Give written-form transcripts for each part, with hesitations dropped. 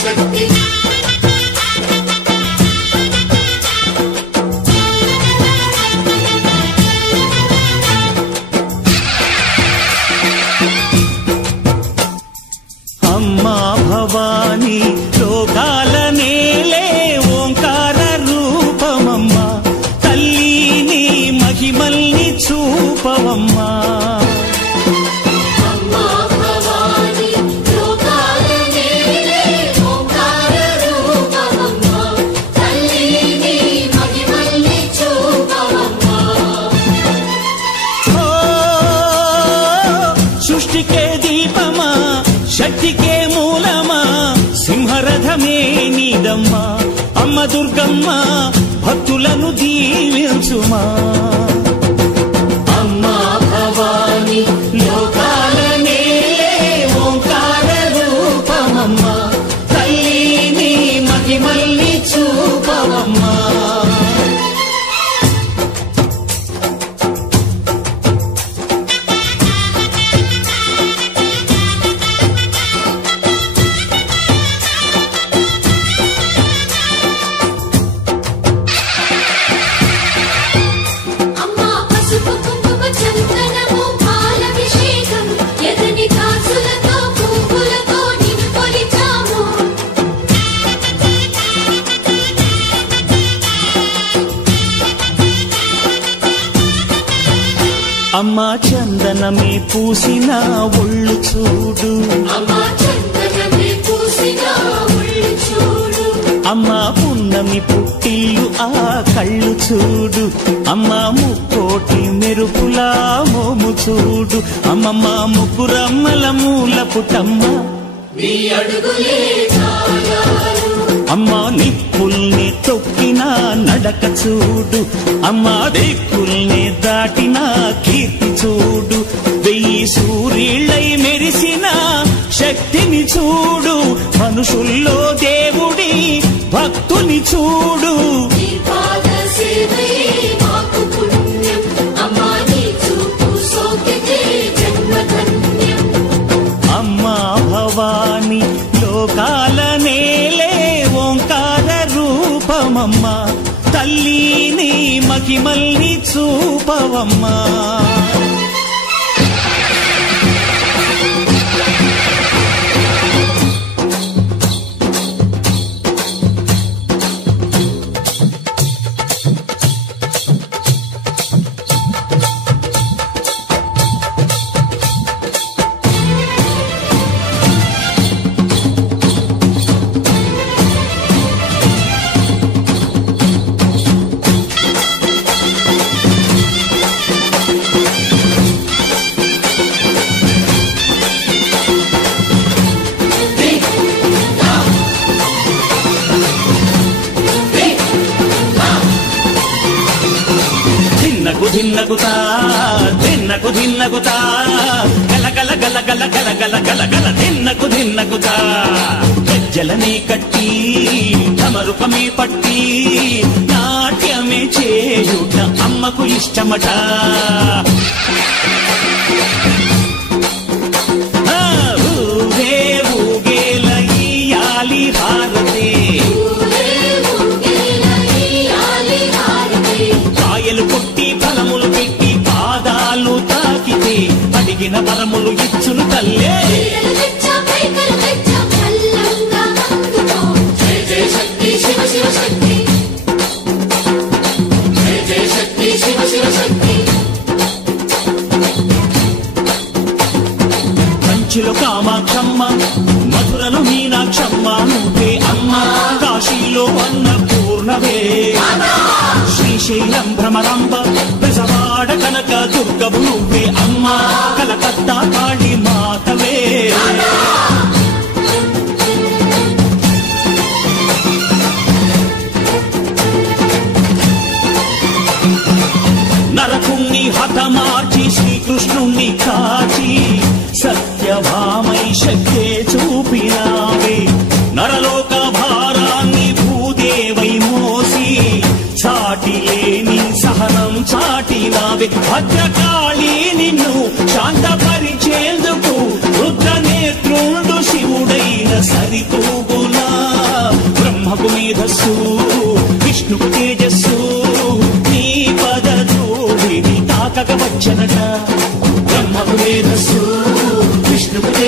శక్తి అమ్మా భవాని లోకాల నేలే ఓంకార రూపమమ్మా తల్లిని మహిమల్ని చూపవమ్మా సృష్టికే దీపమా శక్తికే మూలమా సింహరథమే నీదమ్మా అమ్మ దుర్గమ్మ భక్తులను దీవించుమా అమ్మా భవాని లోకాల నేలే ఓంకార రూపమమ్మా తల్లిని మహిమల్ని చూపవమ్మా అమ్మా చందనమే పూసిన ఒళ్ళు చూడు అమ్మా పున్నమి పుట్టిల్లు ఆ కళ్ళు చూడు అమ్మా ముక్కోటి మెరుపులా మోము చూడు అమ్మమ్మ ముగ్గురమ్మల మూల పుట్టమ్మ అమ్మా నిప్పుల్ని తొక్కిన నడక చూడు అమ్మా దిక్కుల్ని దాటిన కీర్తి చూడు 1000 సూర్యుళ్ళై మెరిసిన శక్తిని చూడు మనుషుల్లో దేవుడి భక్తుని చూడు అమ్మా భవాని లోకాల నేలే ఓంకార రూపమమ్మా తల్లిని మహిమల్ని చూపవమ్మా ధిన్నకుతా ధిన్నకు ధిన్నకుతా గల గల గల గల గల గల గల గల ధిన్నకుతా గజ్జలనే కట్టి ధమరుకమే పట్టి నాట్యమే చేయుట అమ్మకు ఇష్టమట ఊగే ఊగేల ఇయ్యాలి హారతి కాయలు కొట్టి ఫలములు పెట్టి పాదాలు తాకితే అడిగిన వరములు ఇచ్చును తల్లే కంచిలో కామాక్షమ్మ మధురలో మీనాక్షమ్మ నువ్వే అమ్మ కాశీలో అన్నపూర్ణవే శ్రీశైలం భ్రమరాంబ బెజవాడ కనక దుర్గవు నువ్వే అమ్మ కలకత్తా కాళీ మాతవే నరకుణ్ణి హతమార్చి శ్రీకృష్ణుణ్ణి కాచి సత్యభామై శక్తే చూపినావే నరలోక భారాన్ని భూదేవై మోసి చాటి లేని సహనం చాటినావే భద్రకాళి నిన్ను శాంతపరిచేందుకు రుద్రనేత్రుండు శివుడైన సరితూగునా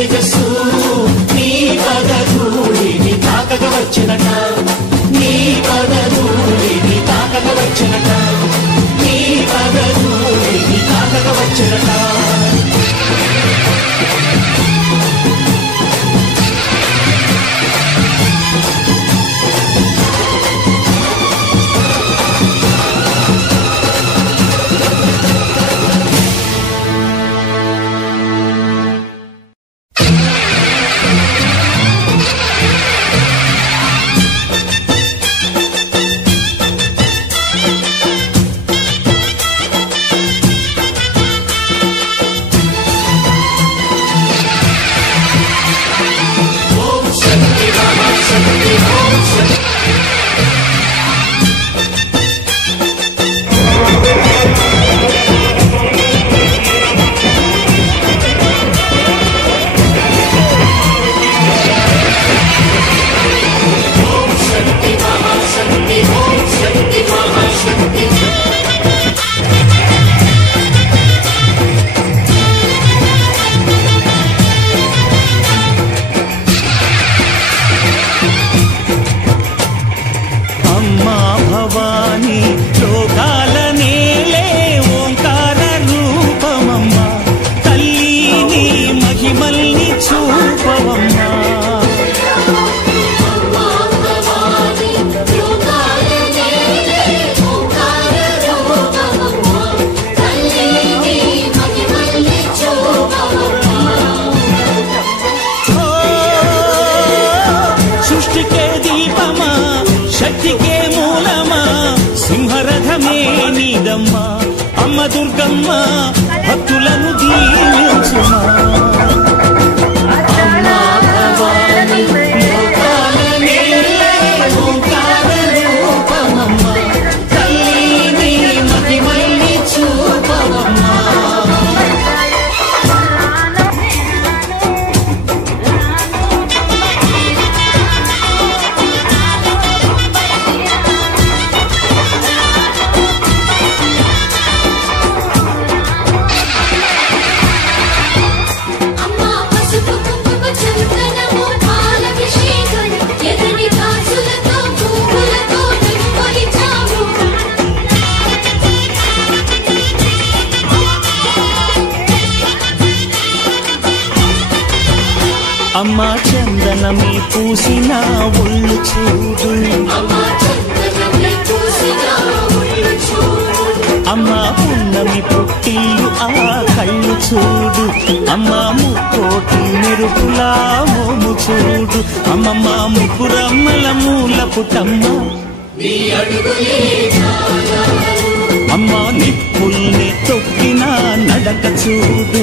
తేజస్సు నీ పదధూళిని తాకగ వచ్చినట నీ పదధూళిని తాకగ వచ్చినట నీ పదధూళిని తాకగ వచ్చినట అమ్మ దుర్గమ్మ భక్తులను దీవించుమా అమ్మా భవాని లోకాల నేలే ఓంకార రూపమమ్మ తల్లిని మహిమల్ని చూపవమ్మా అమ్మా చందనమి పూసిన ఒళ్ళు చూడు అమ్మా పున్నమి పుట్టిల్లు ఆ కళ్ళు చూడు అమ్మా ముక్కోటి మెరుపులా మోము చూడు అమ్మమ్మ ముగ్గురమ్మల మూల పుట్టమ్మ అమ్మా నిప్పుల్ని తొక్కిన నడక చూడు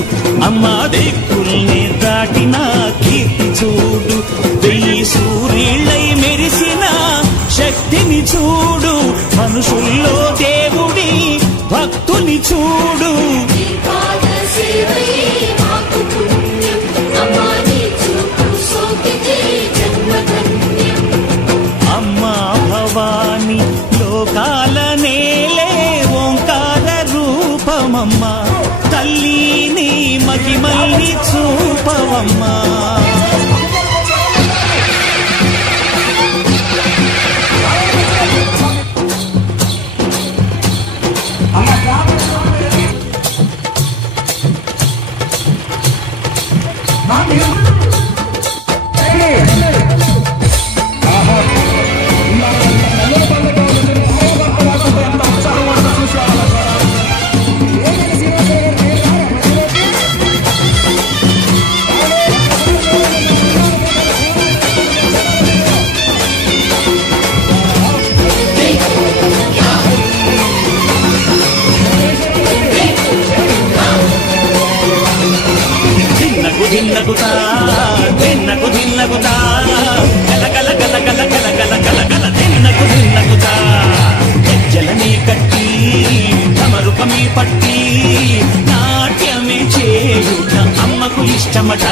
అమ్మా దిక్కుల్ని దాటిన కీర్తి చూడు వెయ్యి సూర్యులై మెరిసిన శక్తిని చూడు మనుషుల్లో దేవుడి భక్తుని చూడు అమ్మా భవాని లోకాల నేలే ఓంకార రూపమమ్మా తల్లిని మహిమల్ని చూపవమ్మా ధిన్నగుతా ధిన్నగు ధిన్నగుతా గల గల గల గల గల గల గల గల ధిన్నగుతా జలని కట్టి తమరుకమి పట్టి నాట్యమే చేయుట అమ్మకు ఇష్టమట